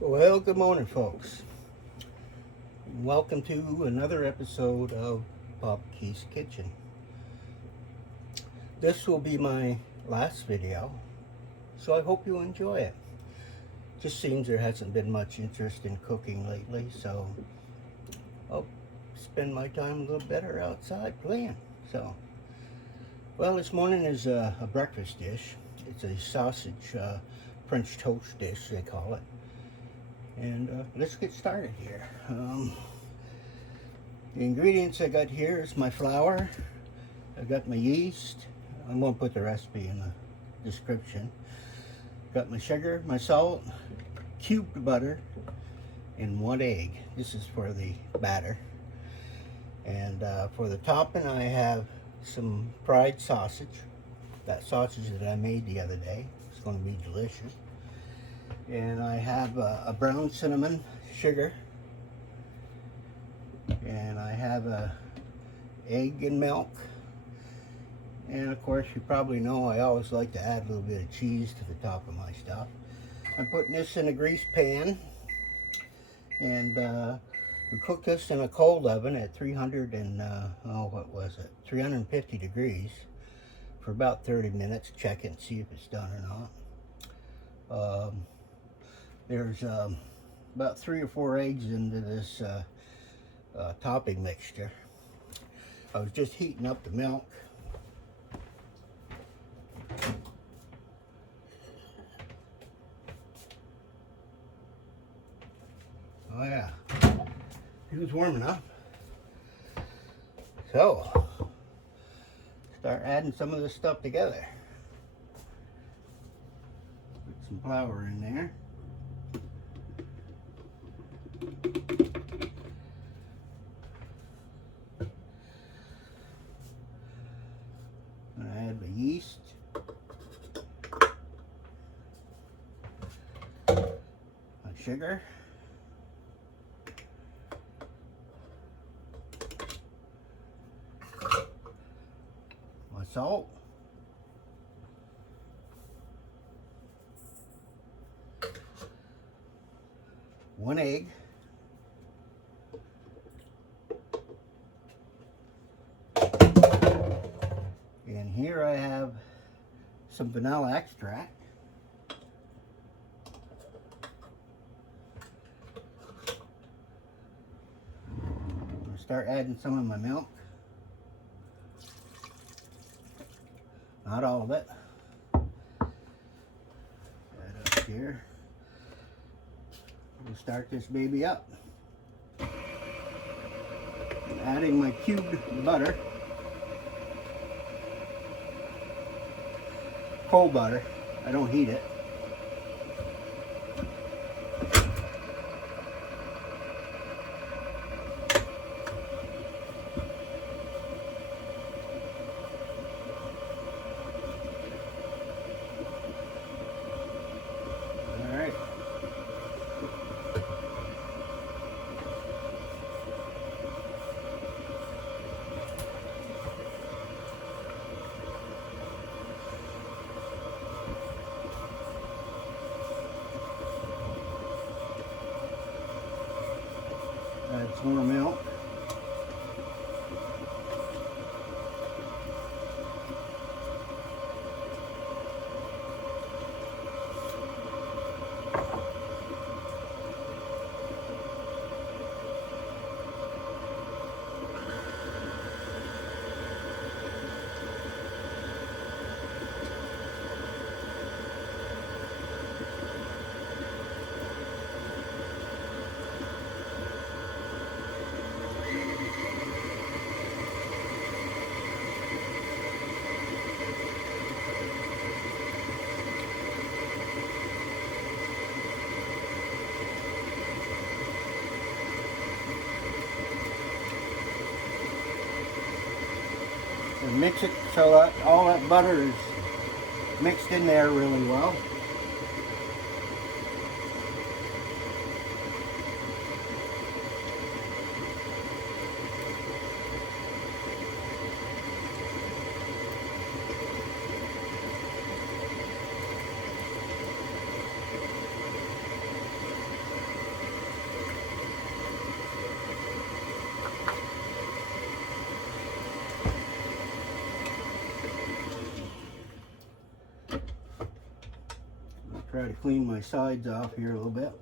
Well, good morning, folks. Welcome to another episode of Bob Key's Kitchen. This will be my last video, so I hope you enjoy it. Just seems there hasn't been much interest in cooking lately, so I'll spend my time a little better outside playing. Well, this morning is a breakfast dish. It's a sausage French toast dish, they call it. And let's get started here. The ingredients I got here is my flour. I got my yeast. I'm going to put the recipe in the description. Got my sugar, my salt, cubed butter, and 1 egg. This is for the batter. And for the topping, I have some fried sausage. That sausage that I made the other day. It's going to be delicious. And I have a brown cinnamon sugar, and I have a egg and milk, and of course you probably know I always like to add a little bit of cheese to the top of my stuff. I'm putting this in a greased pan, and we cook this in a cold oven at 350 degrees for about 30 minutes. Check it and see if it's done or not. There's about 3 or 4 eggs into this topping mixture. I was just heating up the milk. Oh yeah, it was warm enough. So, start adding some of this stuff together. Put some flour in there. I add the yeast, my sugar, my salt, one egg, and here I have some vanilla extract. I'm going to start adding some of my milk. Not all of it. Add up here. We'll start this baby up. I'm adding my cubed butter. Cold butter. I don't heat it. All right. Add some more milk. And mix it so that all that butter is mixed in there really well. try to clean my sides off here a little bit.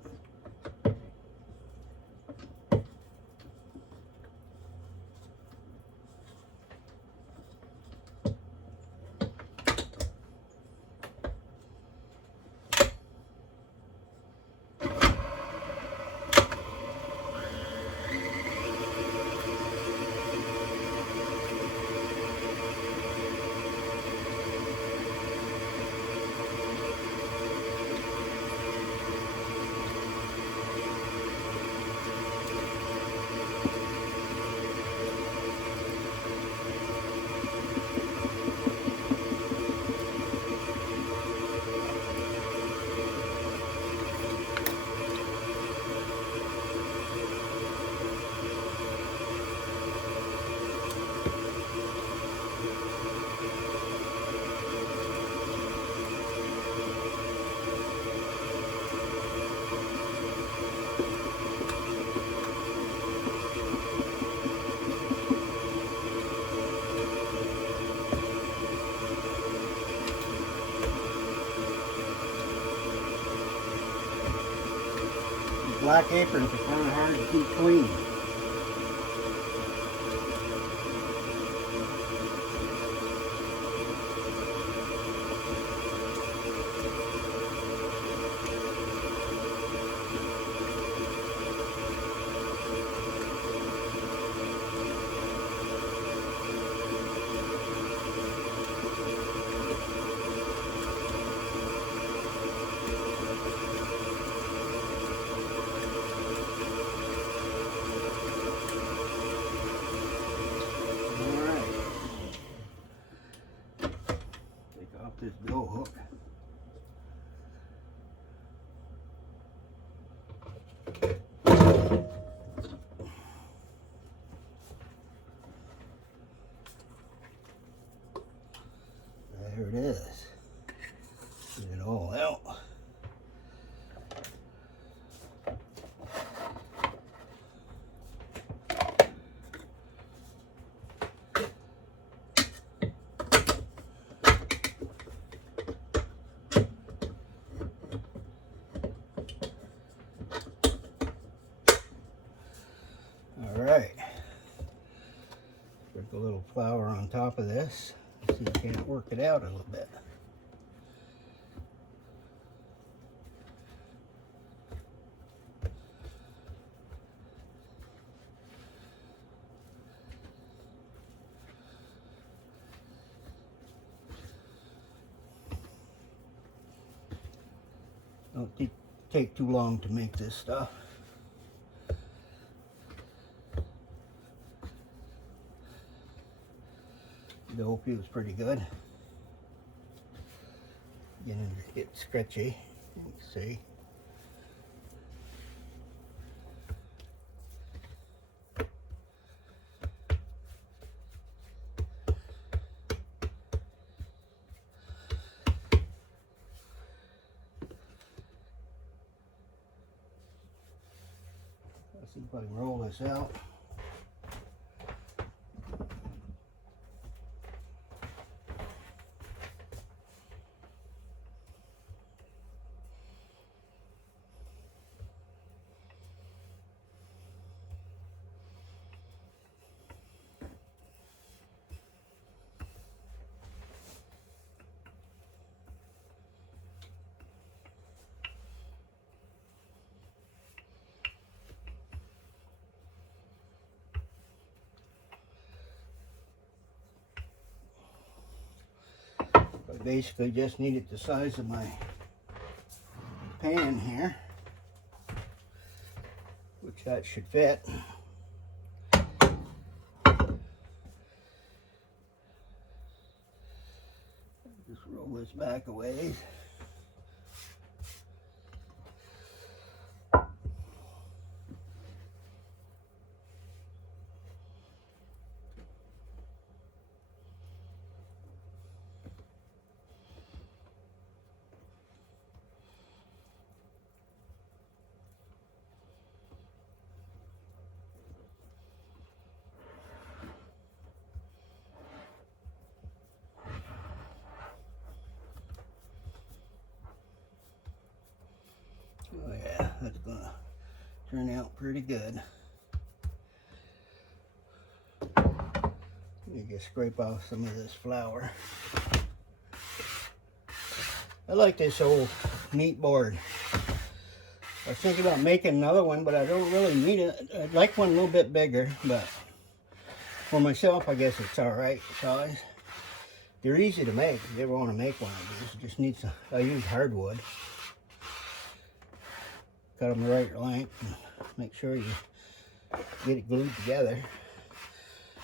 Black aprons are kind of hard to keep clean. This dough hook. There it is. Get it all out. Alright, sprinkle a little flour on top of this. See if you can't work it out a little bit. Don't take too long to make this stuff. The dough feels pretty good. Beginning to get stretchy, you can see. Let's see if I can roll this out. I basically just need it the size of my pan here, which that should fit. Just roll this back a ways. Oh yeah, that's gonna turn out pretty good. Let me just scrape off some of this flour. I like this old meat board. I was thinking about making another one, but I don't really need it. I'd like one a little bit bigger, but for myself, I guess it's all right size. They're easy to make. If you ever want to make one of these, it just needs to, I use hardwood. Cut them the right length and make sure you get it glued together.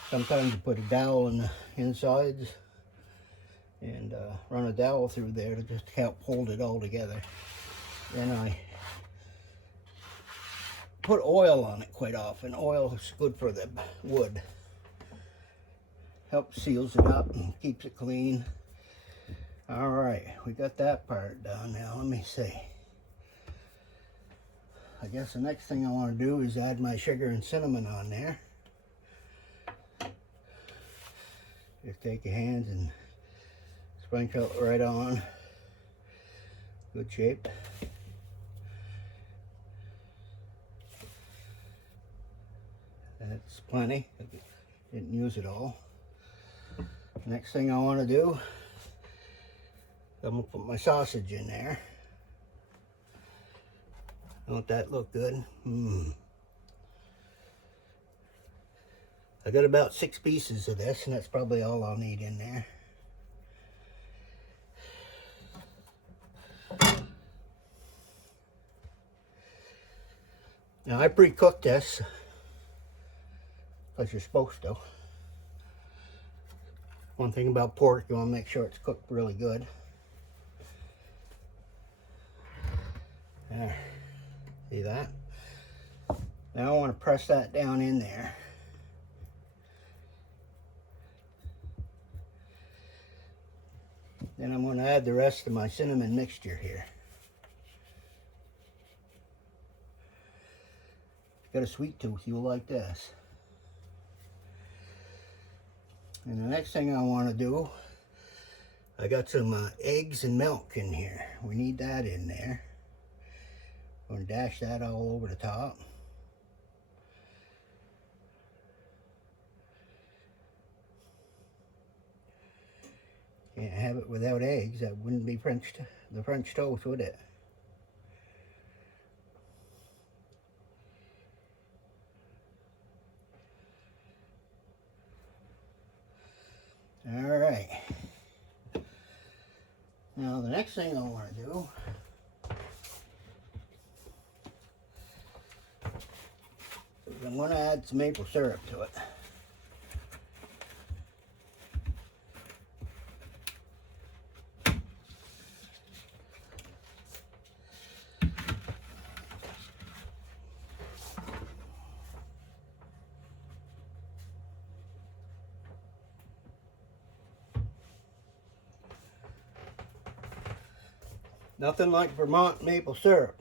Sometimes you put a dowel in the insides and run a dowel through there to just help hold it all together. Then I put oil on it quite often. Oil is good for the wood. Helps seals it up and keeps it clean. All right, we got that part done. Now let me see. I guess the next thing I want to do is add my sugar and cinnamon on there. Just take your hands and sprinkle it right on. Good shape. That's plenty. Didn't use it all. Next thing I want to do, I'm going to put my sausage in there. Don't that look good? I got about 6 pieces of this, and that's probably all I'll need in there. Now I pre-cooked this, because you're supposed to. One thing about pork, you want to make sure it's cooked really good. There. See that? Now I want to press that down in there. Then I'm going to add the rest of my cinnamon mixture here. If you got a sweet tooth, you'll like this. And the next thing I want to do, I got some eggs and milk in here. We need that in there. I'm going to dash that all over the top. Can't have it without eggs. That wouldn't be the French toast, would it? All right. Now the next thing I want to do is I'm going to add some maple syrup to it. Nothing like Vermont maple syrup.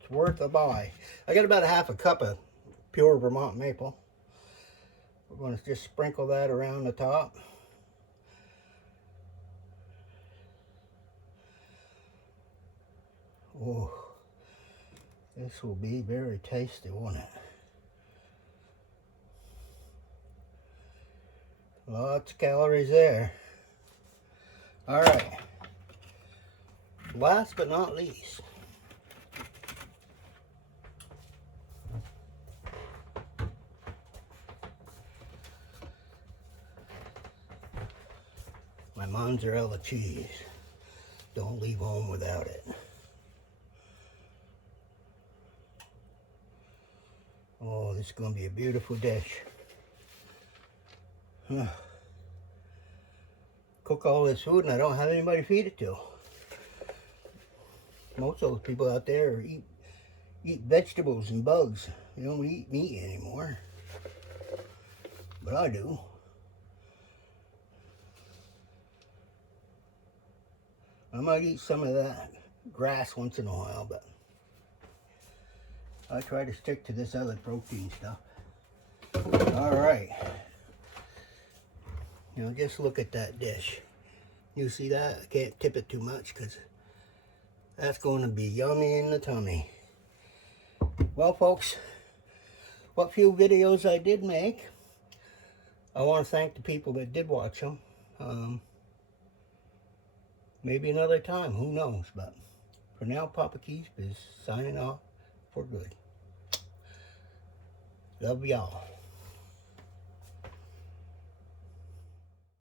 It's worth a buy. I got about a half a cup of pure Vermont maple. We're going to just sprinkle that around the top. Oh, this will be very tasty, won't it? Lots of calories there. All right. Last but not least, my mozzarella cheese. Don't leave home without it. Oh, this is going to be a beautiful dish. Cook all this food and I don't have anybody to feed it to. Most of those people out there eat vegetables and bugs. They don't eat meat anymore. But I do. I might eat some of that grass once in a while, but I try to stick to this other protein stuff. All right. Now just look at that dish. You see that? I can't tip it too much because That's going to be yummy in the tummy. Well, folks, what few videos I did make, I want to thank the people that did watch them. Maybe another time, who knows, but for now, Papa Keith is signing off for good. Love y'all.